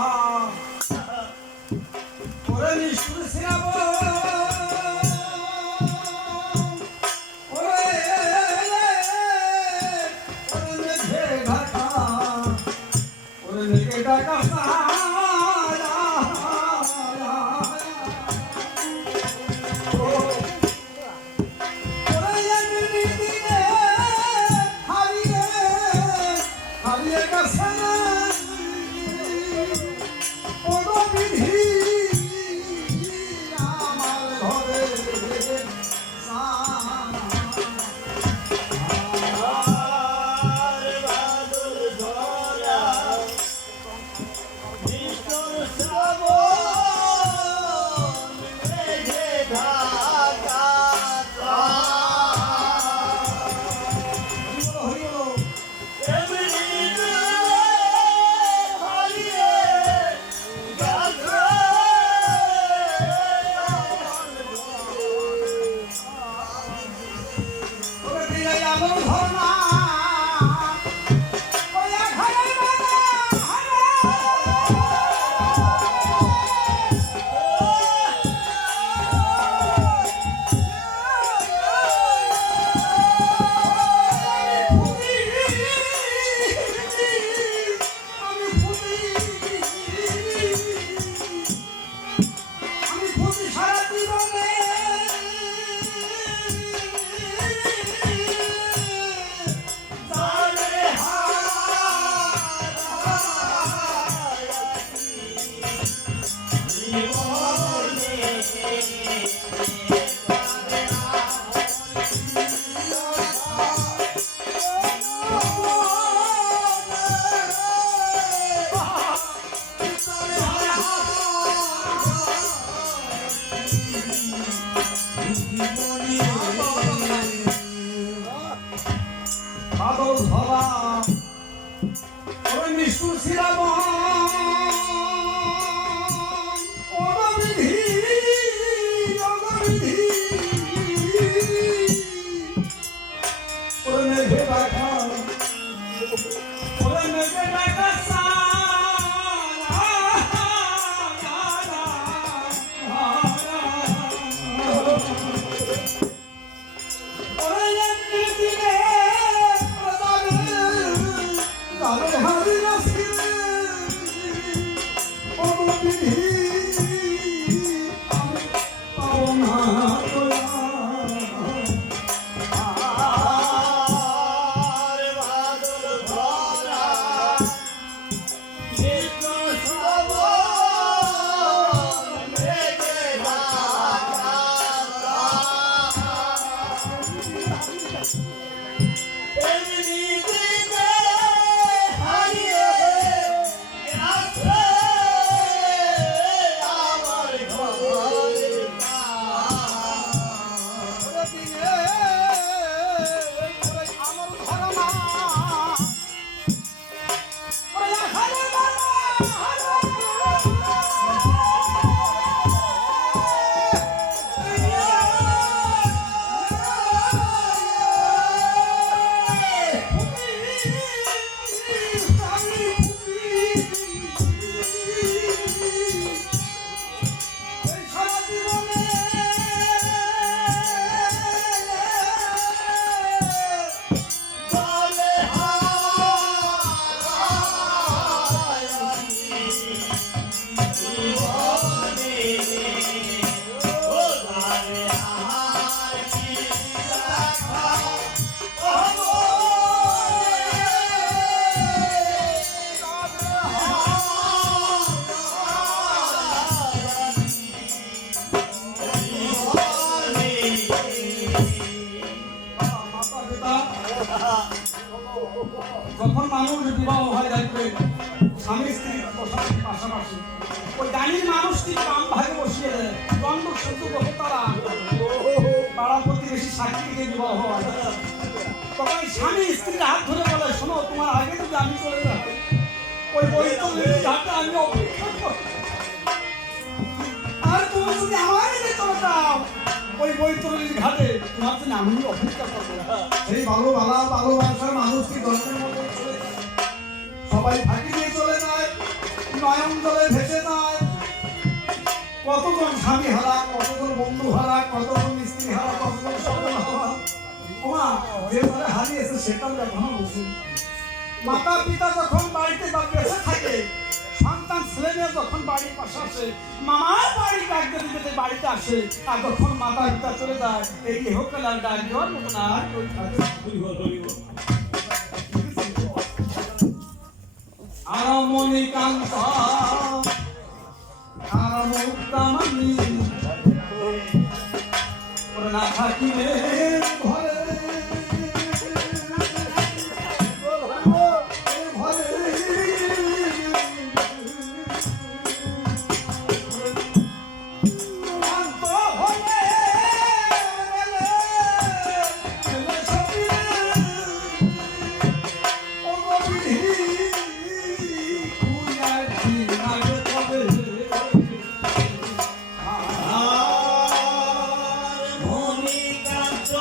যদি বিবাহ হয় দেখবে স্বামী স্ত্রীর পাশাপাশি ওই দানির মানুষটি কাম ভাগে বসিয়ে দেয় দ্বন্দ্ব সহ্য করতে তারা পাড়া প্রতিবেশী সাক্ষী থেকে বিবাহ হয় তখন স্বামী স্ত্রীর হাত ধরে বলে শোনো তোমার আগে যদি আমি চলে যাই ওই বৈতরণীর ঘাটে আমি অপেক্ষা করব আর তুমি যদি আমার দিকে চলে যাও ওই বৈতরণীর ঘাটে তোমার জন্য আমি অপেক্ষা করবো সেই ভালোবাসার মানুষটি ধর্মের মতো চলে যায় সবাই ফাঁকি দিয়ে চলে যায় নয়ন জলে ভেসে যায় কতজন স্বামী হারা কতজন বন্ধু হারা কতজন স্ত্রী হারা কতজন সন্তান হারা ওমা যে ঘরে হারিয়েছে সেটাও এখনো বলছি মাতা পিতা যখন বাড়িতে বা বেঁচে থাকে সন্তান ছেলে মেয়ে যখন বাড়ির পাশে আসে মামার বাড়ি ডাকতে দিতে বাড়িতে আসে আর যখন মাতা পিতা চলে যায় এই ইহকাল আর ডাক দেওয়ার মতো না আর কেউ থাকে আরমণি কান্তা আরমুক্তামণি ওরে না থাকিলে ঘরে আর মনিকান্ত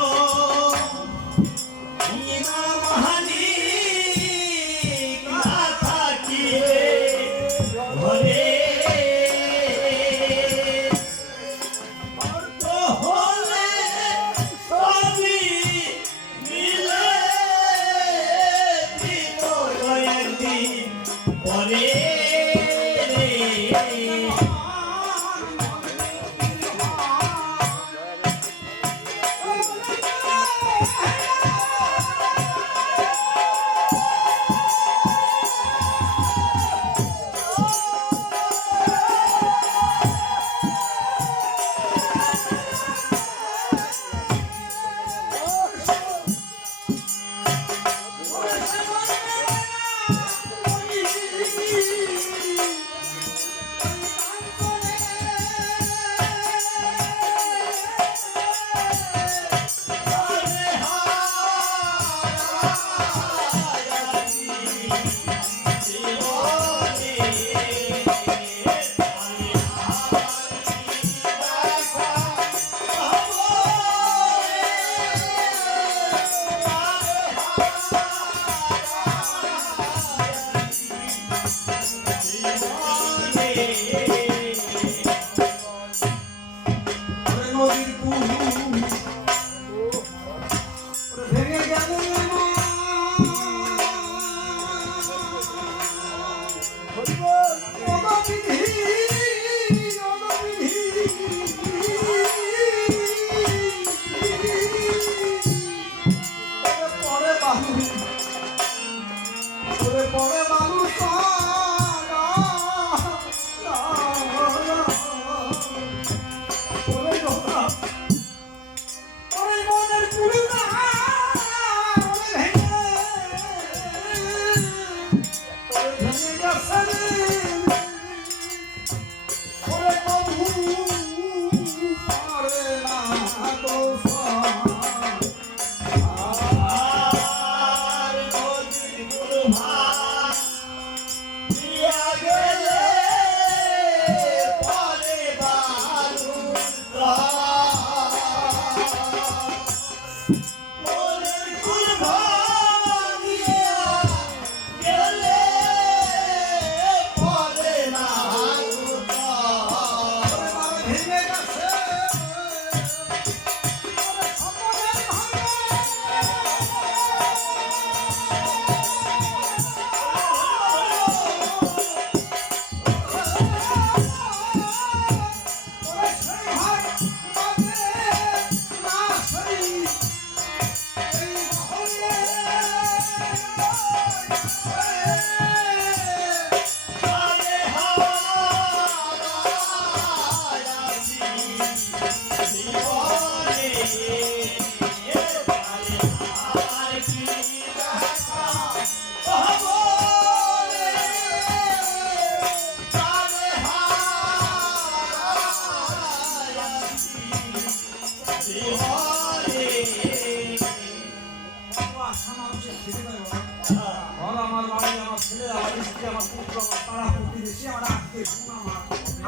এসে আমার আজকে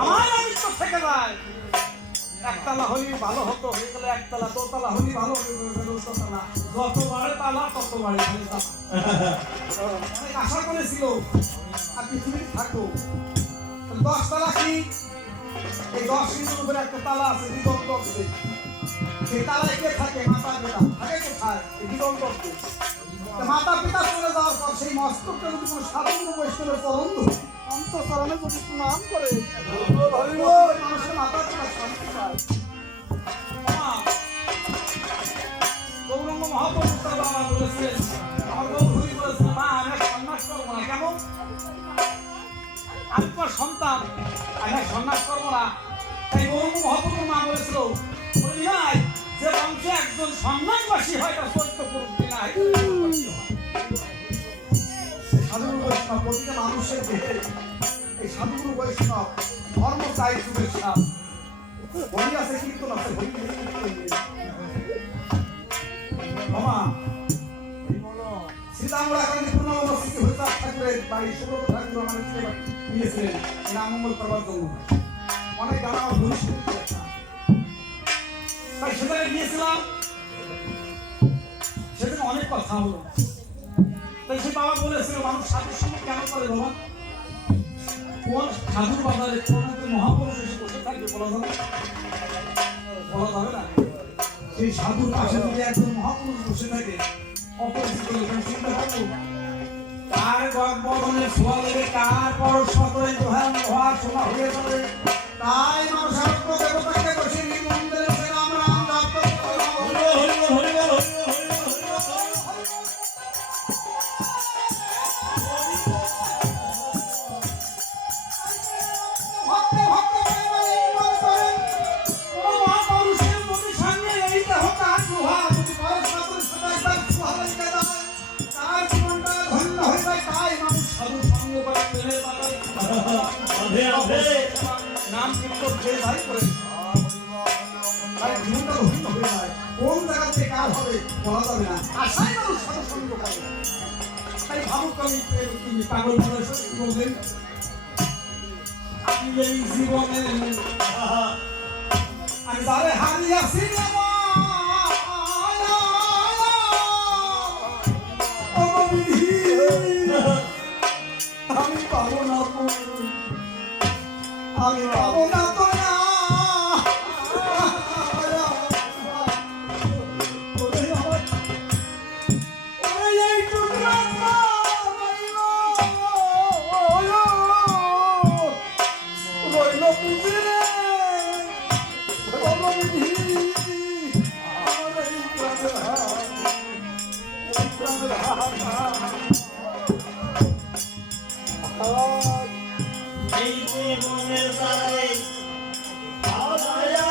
আমার অনিষ্ট থেকে যায়। একতলা হলেই ভালো হতো, হয়ে গেলে একতলা, দোতলা হলেই ভালো হতো, দোতলা। যত বাড়ে তালা তত বাড়ে খালি তালা। অনেক আশা করেছিল আর পৃথিবীতে থাকো 10 তলা কি এই 10 সিঁড়ির উপরে একটা তালা আছে দিগন্ত অব্দে। সেই তালায় কে থাকে? মাতা পিতা থাকে কোথায়? এই দিগন্ত অব্দে। মাতা পিতা চলে যাওয়ার পর সেই মস্তকটা যদি কোনো সাধারণ বৈষ্ণবের চরণ অন্তঃচরণে যদি প্রণাম করে মানুষের মাতা পিতা শান্তি পায়। গৌরাঙ্গ মহাপ্রভু তার বাবা বলেছিলেন, আমার গৌরী বলেছিলেন, মা আমি সন্ন্যাস করবো না। কেন? আমি তোমার সন্তান, আমি সন্ন্যাস করবো না। তাই গৌরাঙ্গ মহাপ্রভুর মা বলেছিল, নাই যে বংশে একজন সন্ন্যাসবাসী হয় তার চরিত্র পুরুষ নাই। সাধুগুরু বৈষ্ণব প্রতিটা মানুষের দেহে এই সাধুগুরু বৈষ্ণব ধর্ম চাই শুভেচ্ছা। হরি আছে কীর্তন আছে, হরি মামা শ্রীরামরা এখন পূর্ণবস্থিত হইতে ঠাকুরের বাড়ি সুব্রত ঠাকুর আমাদের নিয়েছিলেন নামমঙ্গল করবার জন্য। অনেক জানা আমার ঘনিষ্ঠ তাই সেখানে গিয়েছিলাম, সেদিন অনেক কথা হলো। তাই সে বাবা বলেছিল, মানুষ সাধুর সঙ্গে কেন করে বাবা? কোন সাধুর বাজারে কোন মহাপুরুষ এসে বসে থাকবে বলা যাবে? বলা যাবে না। সেই সাধুর পাশে যদি একজন মহাপুরুষ বসে থাকে, অপরিচিত লোকের চিন্তা করবো কার বদনে ছোঁয়া লেগে কার পরস্পরে হওয়ার সময় হয়ে যাবে। তাই মানুষ দেবতাকে বসে নিয়ে মন্দিরে সে রাম রাম জপ নাম কীর্তন যে যাই করে তাই জীবনটা ধন্য হয়ে যায়। কোন জায়গা থেকে কার হবে বলা যাবে না। আশাই মানুষ সাথে সঙ্গ করে। তাই ভাবুক আমি পাগল মানুষ বলবেন, আমি এই জীবনে আমি যারে হারিয়েছি আমি পাবো না, আমি পাবো না তো না। এই জীবনের দ্বারে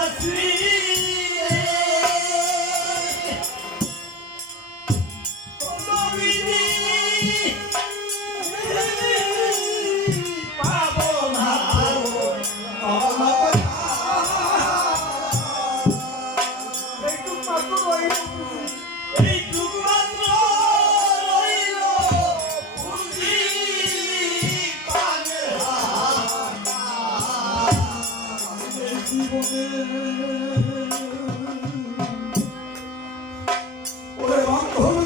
আছি পাবো না এইটুকু মাত্র রইল বুঝি পাগে ওরে বান্ধব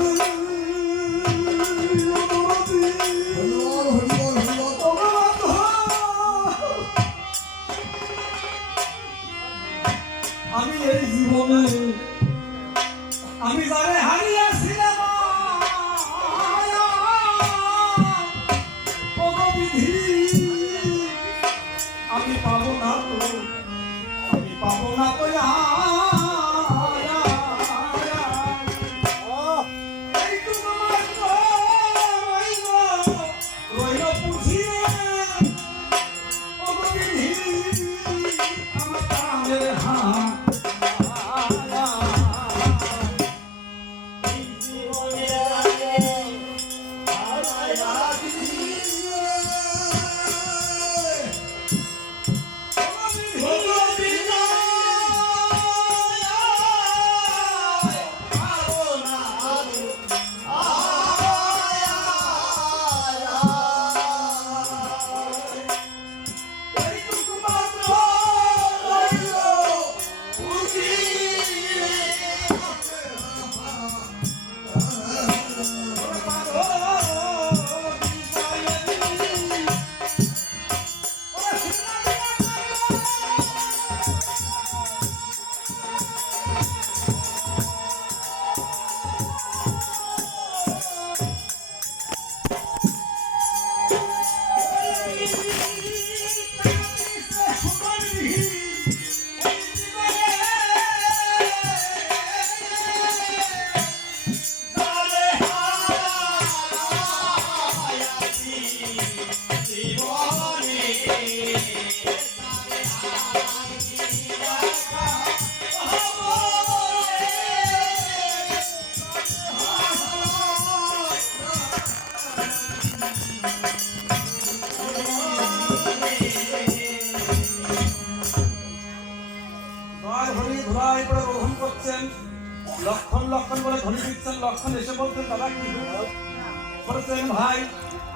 আমি এই জীবনে আমি যারে হারিয়েছিলাম আমি পাবো না তো, আমি পাবো না তো রইল পুষিয়ে আমার কামের হাত করে রোহণ করছেন, লক্ষণ লক্ষণ বলে ধ্বনি দিচ্ছেন। লক্ষণ এসে বলছেন দাদা কি হলো? বলছেন ভাই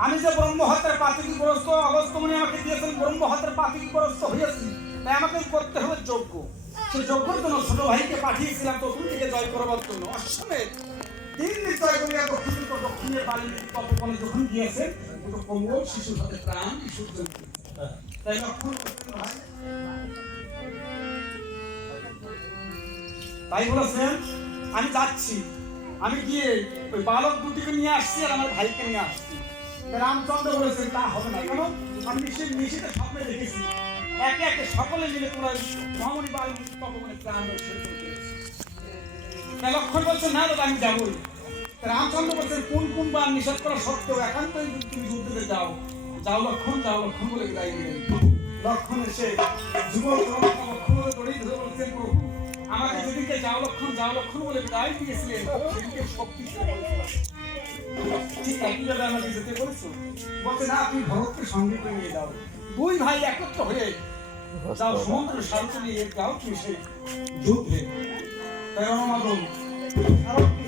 আমি যে ব্রহ্ম হত্যার পাতকীগ্রস্ত অগস্ত্যমুনি আমাকে দিয়েছেন, ব্রহ্ম হত্যার পাতকীগ্রস্ত হয়েছি, তাই আমাকে করতে হবে যজ্ঞ। সেই যজ্ঞের জন্য ছোট ভাইকে পাঠিয়েছিলাম তখন থেকে জয় করবার জন্য। অশ্বমেধ 3 দিন জয় করিয়া দক্ষিণের বাড়ি তপবনে যখন গিয়েছেন, কিন্তু কোমল শিশুর হাতে প্রাণ বিসর্জন করেছেন। তাই লক্ষণ করছেন ভাই, তাই বলেছেন আমি যাচ্ছি, আমি গিয়ে ওই বালক দুটিকে নিয়ে আসছি আর আমার ভাইকে নিয়ে আসছি। রামচন্দ্র বলেছেন তা হবে না, কেন? আমি নিশ্চিত স্বপ্নে দেখেছি একে একে সকলে মিলে তোমরা মহামণি বাল তপবনে প্রাণ বিসর্জন করেছে। তাই লক্ষণ বলছেন না দাদা আমি যাবই। রামচন্দ্র বলছেন কোন কোন বার নিষেধ করা সত্ত্বেও একান্তই তুমি যুদ্ধে যাও, যাও লক্ষণ, যাও লক্ষণ বলে বিদায় দিলেন। লক্ষণ এসে যুবক লক্ষণ বলে দড়িয়ে ধরে বলছেন প্রভু আমাকে যেদিকে যাও লক্ষণ বলে বিদায় দিয়েছিলেন সেদিকে শক্তি ঠিক একইভাবে আমাকে যেতে বলেছো। বলছে না তুমি ভরতকে সঙ্গে করে নিয়ে যাও, 2 ভাই একত্র হয়ে যাও সমুদ্র সারথি নিয়ে যাও তুমি সেই যুদ্ধে। তাই অনুমোদন সারথি